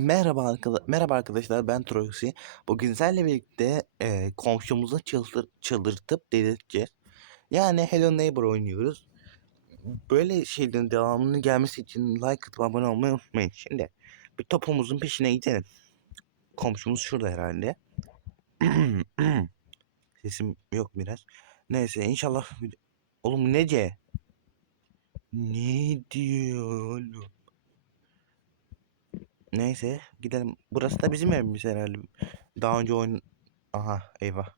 Merhaba arkadaşlar, merhaba arkadaşlar ben Troxy. Bugün sizlerle birlikte e, komşumuzu çıldır, çıldırtıp delirteceğiz. Yani Hello Neighbor oynuyoruz. Böyle şeylerin devamının gelmesi için like atıp abone olmayı unutmayın. Şimdi bir topumuzun peşine gidelim. Komşumuz şurada herhalde. Sesim yok biraz. Neyse inşallah. Oğlum nece? Ne diyor oğlum? Neyse gidelim. Burası da bizim evimiz herhalde. Daha önce oyun... Aha eyvah.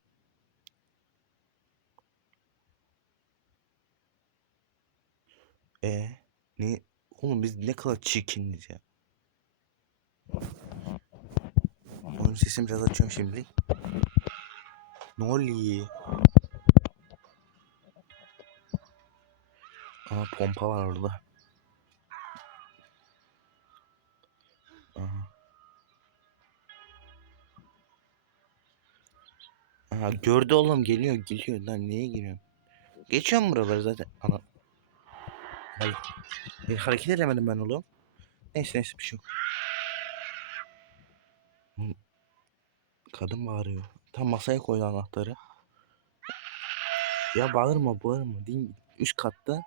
E ne? Oğlum biz ne kadar çirkiniz ya. Oyun sesini biraz açıyorum şimdi. Ne oluyor? Aa pompa var orada. Gördü oğlum geliyor geliyor lan niye giriyorsun? Geçiyorum buraları zaten. Ana. Hayır. Bir hareket edemedim ben oğlum. Neyse neyse bir şey yok. Kadın bağırıyor. Tam masaya koydu anahtarı. Ya bağırma bağırma değil. Üst katta.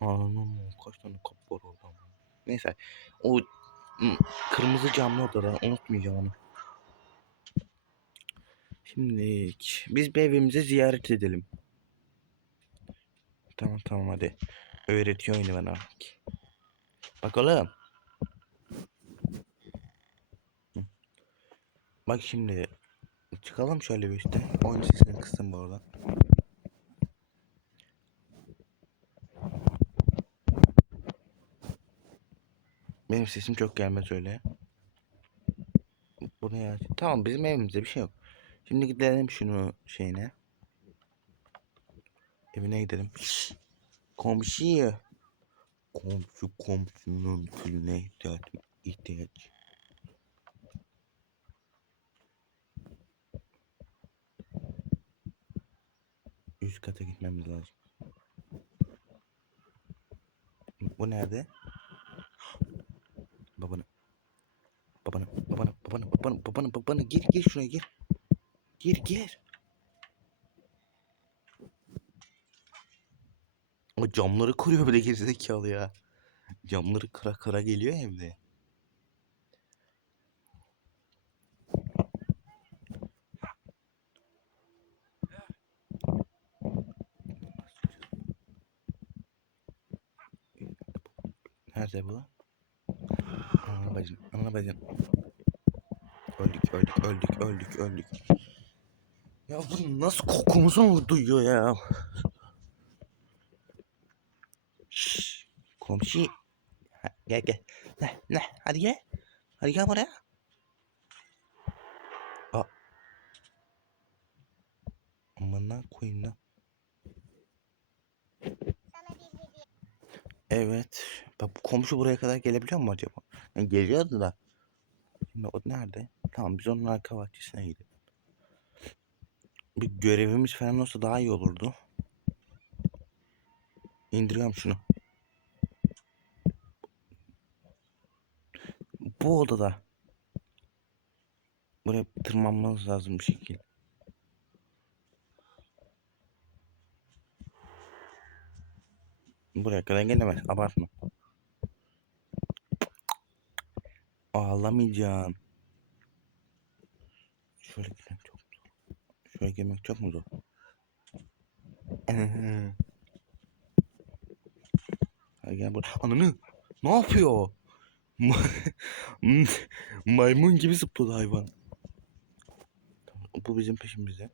Anam kaç tane kapı var orada. Neyse. O kırmızı camlı odada unutmayacağım onu. Şimdi biz bir evimizi ziyaret edelim. Tamam tamam hadi. Öğretiyor oyunu bana. Bakalım. Hı. Bak şimdi çıkalım şöyle bir üstte. Oyun sesini kıstım bu arada. Benim sesim çok gelmez öyle. Bu ne ya? Tamam bizim evimizde bir şey yok. Şimdi gidelim şunu şeyine. Evine gidelim. Komşu. Komşu komşunun külüne ihtiyaç. ihtiyaç. Üst kata gitmemiz lazım. Bu nerede? Babanı. Babanı, babanı, babanı, babanı, babanı, babanı. Gir, gir şuraya gir. Gir, gir. O camları kırıyor bir de gerizekalı ya. Camları kıra kıra geliyor evde. Nerede bu? Anana bacım, anana bacım. Öldük, öldük, öldük, öldük, öldük. Ya bu nasıl kokumuzu mu duyuyor ya? Şşş, komşu. Ha, gel gel. Ne, ne, hadi gel. Hadi gel buraya. Aa. Amına koyayım lan. Evet. Bak bu komşu buraya kadar gelebiliyor mu acaba? Yani geliyordu da. Şimdi o nerede? Tamam biz onun arka bahçesine gidelim. Bir görevimiz falan olsa daha iyi olurdu. İndiriyorum şunu. Bu odada. Buraya tırmanmamız lazım bir şekilde. Buraya kadar gelemez. Abartma. Ağlamayacağım. Şöyle girmek çok Şöyle girmek çok mu zor? Hadi gel buraya. Ananı. Ne yapıyor? Ma- Maymun gibi zıpladı hayvan. Bu bizim peşimizde.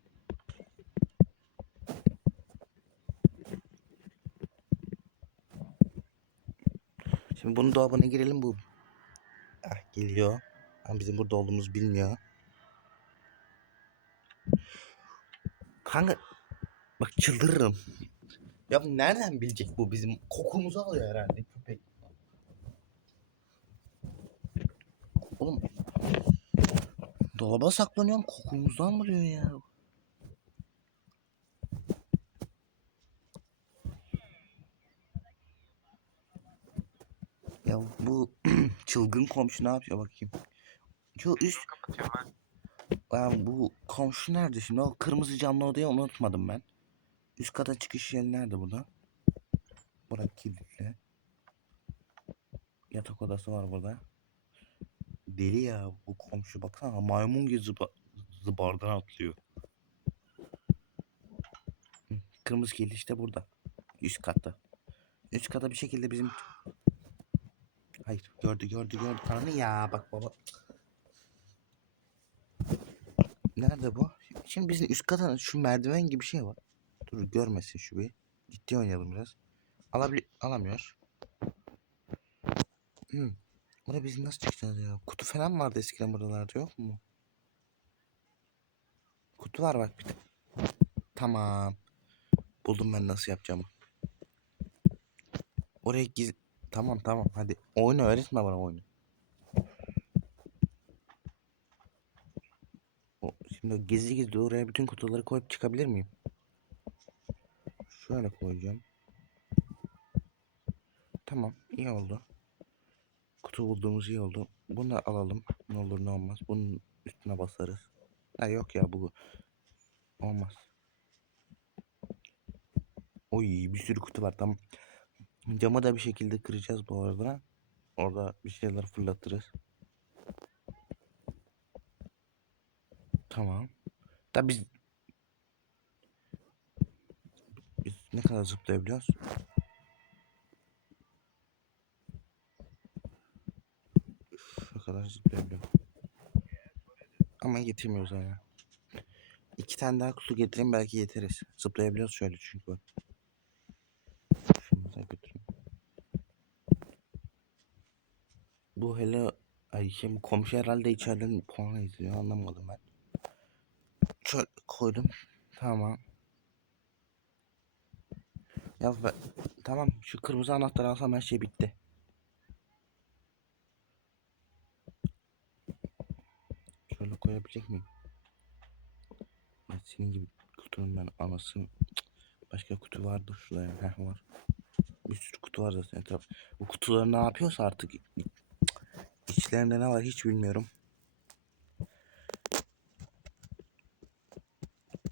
Şimdi bunun dolabına girelim bu. Ah geliyor. Ama bizim burada olduğumuzu bilmiyor. Kanka bak çıldırırım. Ya nereden bilecek bu bizim kokumuzu alıyor herhalde köpek. Oğlum dolaba saklanıyorum kokumuzdan mı diyor ya? Ya bu çılgın komşu ne yapıyor bakayım. Şu üst. Lan bu komşu nerede şimdi? O kırmızı camlı odayı unutmadım ben. Üst kata çıkış yeri nerede burada? Burası kilitli. Yatak odası var burada. Deli ya bu komşu baksana maymun gibi zıba, zıbardan atlıyor. Kırmızı kilit işte burada. Üst katta. Üst kata bir şekilde bizim... Hayır gördü gördü gördü. Tanrı ya bak baba. Nerede bu? Şimdi bizim üst kata şu merdiven gibi bir şey var. Dur görmesin şu bir. Ciddi oynayalım biraz. Alabili alamıyor. Hmm. Oraya biz nasıl çıkacağız ya? Kutu falan vardı eskiden buralarda yok mu? Kutu var bak bir de. Tamam. Buldum ben nasıl yapacağımı. Oraya giz... Tamam tamam hadi. Oyunu öğretme bana oyunu. O, şimdi gizli gizli oraya bütün kutuları koyup çıkabilir miyim? Şöyle koyacağım. Tamam iyi oldu. Kutu bulduğumuz iyi oldu. Bunu da alalım. Ne olur ne olmaz. Bunun üstüne basarız. Ha yok ya bu olmaz. Oy bir sürü kutu var tamam. Camı da bir şekilde kıracağız bu arada. Orada bir şeyler fırlatırız. Tamam. Da biz biz ne kadar zıplayabiliyoruz? Şu kadar zıplayabiliyorum. Ama yetemiyoruz hala. İki tane daha kutu getireyim belki yeteriz. Zıplayabiliyoruz şöyle çünkü bak. Bu hele ay şey bu komşu herhalde içeriden puan izliyor anlamadım ben. Koydum. Tamam. Ya ve- tamam şu kırmızı anahtarı alsam her şey bitti. Şöyle koyabilecek miyim? Ya senin gibi kutunun ben anasını başka kutu vardır şurada ya. Heh, var. Bir sürü kutu var zaten etraf. Bu kutuları ne yapıyorsa artık içlerinde ne var hiç bilmiyorum.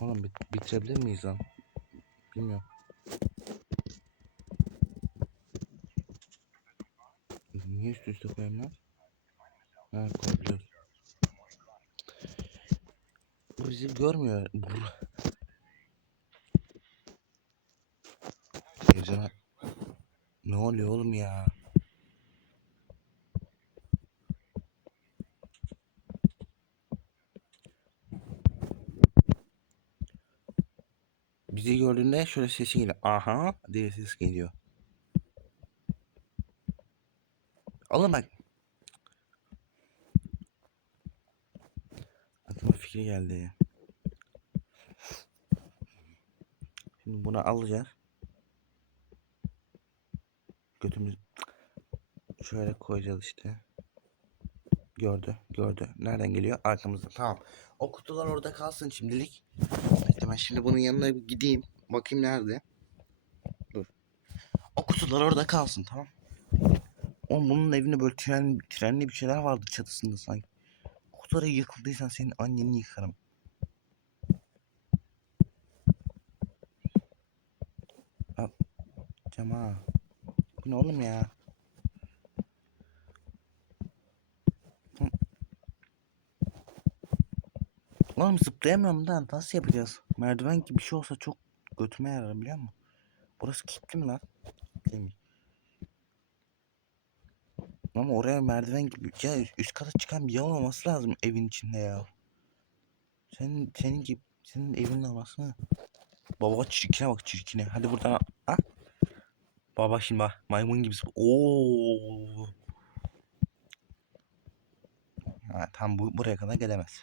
Oğlum bit- bitirebilir miyiz lan? Bilmiyorum. Niye üst üste koyayım lan? Ha koyabiliyoruz. Bu bizi görmüyor. Teyzeme... Ne oluyor oğlum ya? Bizi gördüğünde şöyle sesi geliyor. Aha diye ses geliyor. Oğlum bak. Aklıma fikir geldi. Şimdi bunu alacağız. Götümüz şöyle koyacağız işte. Gördü, gördü. Nereden geliyor? Arkamızda. Tamam. O kutular orada kalsın şimdilik. Ben şimdi bunun yanına bir gideyim. Bakayım nerede. Dur. O kutular orada kalsın tamam. Oğlum bunun evinde böyle tren, trenli bir şeyler vardı çatısında sanki. Kutuları yıkıldıysan senin anneni yıkarım. Al. Cama. Bu ne oğlum ya? Oğlum zıplayamıyorum da nasıl yapacağız? Merdiven gibi bir şey olsa çok götüme yarar biliyor musun? Burası kilitli mi lan? Kilitli Ama oraya merdiven gibi ya üst kata çıkan bir yol olması lazım evin içinde ya. Senin senin gibi senin evinin olmasına. Baba çirkine bak çirkine. Hadi buradan ha. Baba şimdi bak maymun gibi. zıp- Oo. Ha, tam bu buraya kadar gelemez.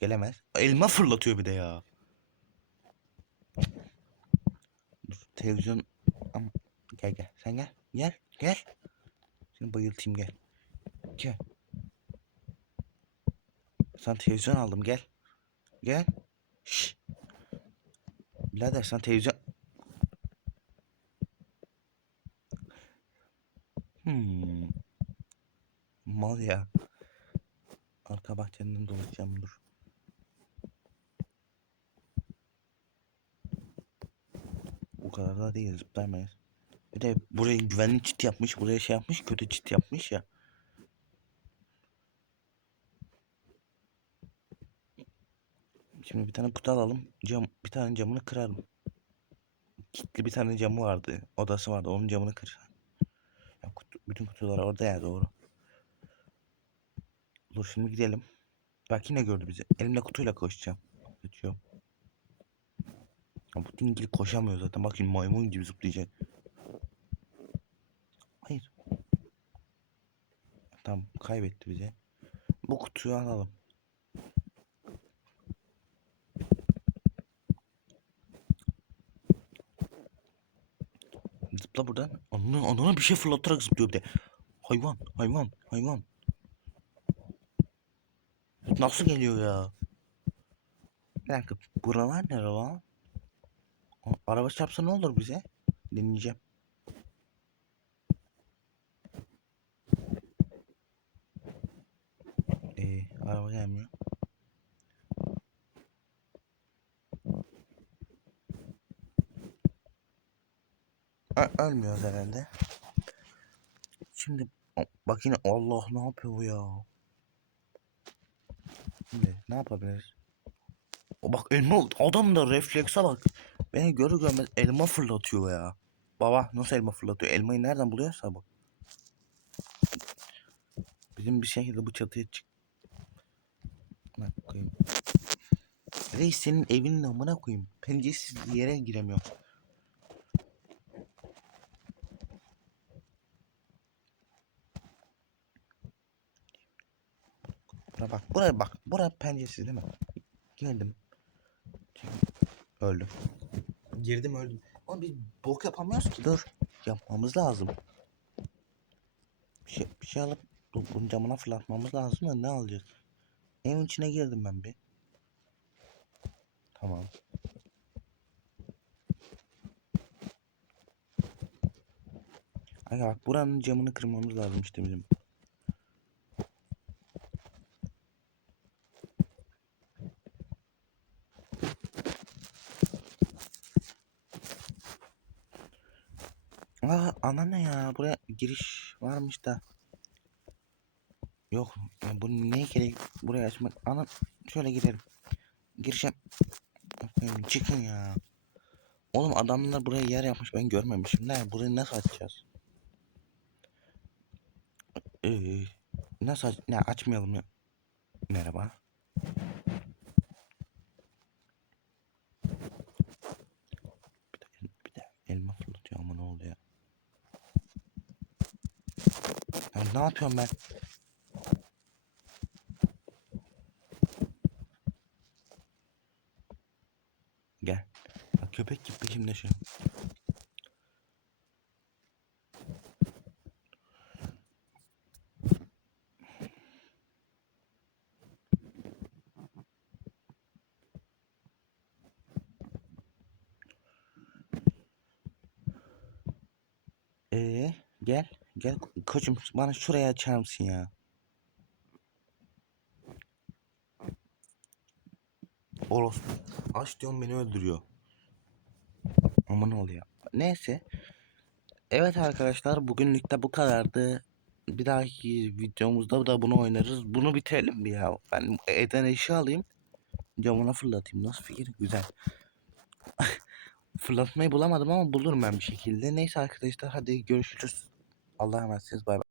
Gelemez. Elma fırlatıyor bir de ya. Dur, televizyon ama gel gel sen gel gel gel. Seni bayıltayım gel. Gel. Sen televizyon aldım gel. Gel. Şş. Birader sen televizyon... Hmm. Mal ya. Arka bahçenden dolaşacağım dur. Kadar da değil zıplayamayız. Bir de buraya güvenli çit yapmış. Buraya şey yapmış. Kötü çit yapmış ya. Şimdi bir tane kutu alalım. Cam, bir tane camını kırarım. Kilitli bir tane camı vardı. Odası vardı. Onun camını kır. Ya kutu, bütün kutular orada ya doğru. Dur şimdi gidelim. Bak yine gördü bizi. Elimle kutuyla koşacağım. Kaçıyorum. Ya bu dingil koşamıyor zaten. Bakın maymun gibi zıplayacak. Hayır. Tamam kaybetti bizi. Bu kutuyu alalım. Zıpla buradan. Anına, anına bir şey fırlatarak zıplıyor bir de. Hayvan, hayvan, hayvan. Nasıl geliyor ya? Bir dakika, buralar nere lan? Araba çarpsa ne olur bize? Deneyeceğim. Ee, araba gelmiyor. Ö- ölmüyoruz herhalde. Şimdi bak yine Allah ne yapıyor bu ya? Şimdi ne yapabiliriz? O bak elma adam da reflekse bak. Beni görür görmez elma fırlatıyor ya. Baba nasıl elma fırlatıyor? Elmayı nereden buluyorsa bu. Bizim bir şekilde bu çatıya çık. Amına koyayım. Reis senin evinin amına koyayım. Penceresiz yere giremiyor. Bura bak. Buraya bak. Bura penceresiz değil mi? Girdim. Öldüm. Girdim öldüm. Ama biz bok yapamıyoruz ki. Dur. Yapmamız lazım. Bir şey, bir şey alıp bu- bunun camına fırlatmamız lazım da ne alacağız? Evin içine girdim ben bir. Tamam. Aga bak buranın camını kırmamız lazım işte bizim. Aa ana ne ya buraya giriş varmış da. Yok ya bu ne gerek buraya açmak. Ana şöyle gidelim. Girişe Bakayım, çıkın ya. Oğlum adamlar buraya yer yapmış ben görmemişim. Ne burayı nasıl açacağız? Ee, nasıl aç ne açmayalım ya. Merhaba. Bir de, bir de elma fırlatıyor ama ne oldu ya? Ya ne yapıyorum ben? Gel. Bak köpek gibi peşimde şu. an. Ee, gel. Koçum bana şuraya açar mısın ya? Orospu. Aç diyorum beni öldürüyor. Ama ne oluyor? Neyse. Evet arkadaşlar bugünlük de bu kadardı. Bir dahaki videomuzda da bunu oynarız. Bunu bitirelim bir ya. Ben evden eşya alayım. Camına fırlatayım. Nasıl fikir? Güzel. Fırlatmayı bulamadım ama bulurum ben bir şekilde. Neyse arkadaşlar hadi görüşürüz. Allah'a emanetsiniz. Bay bay.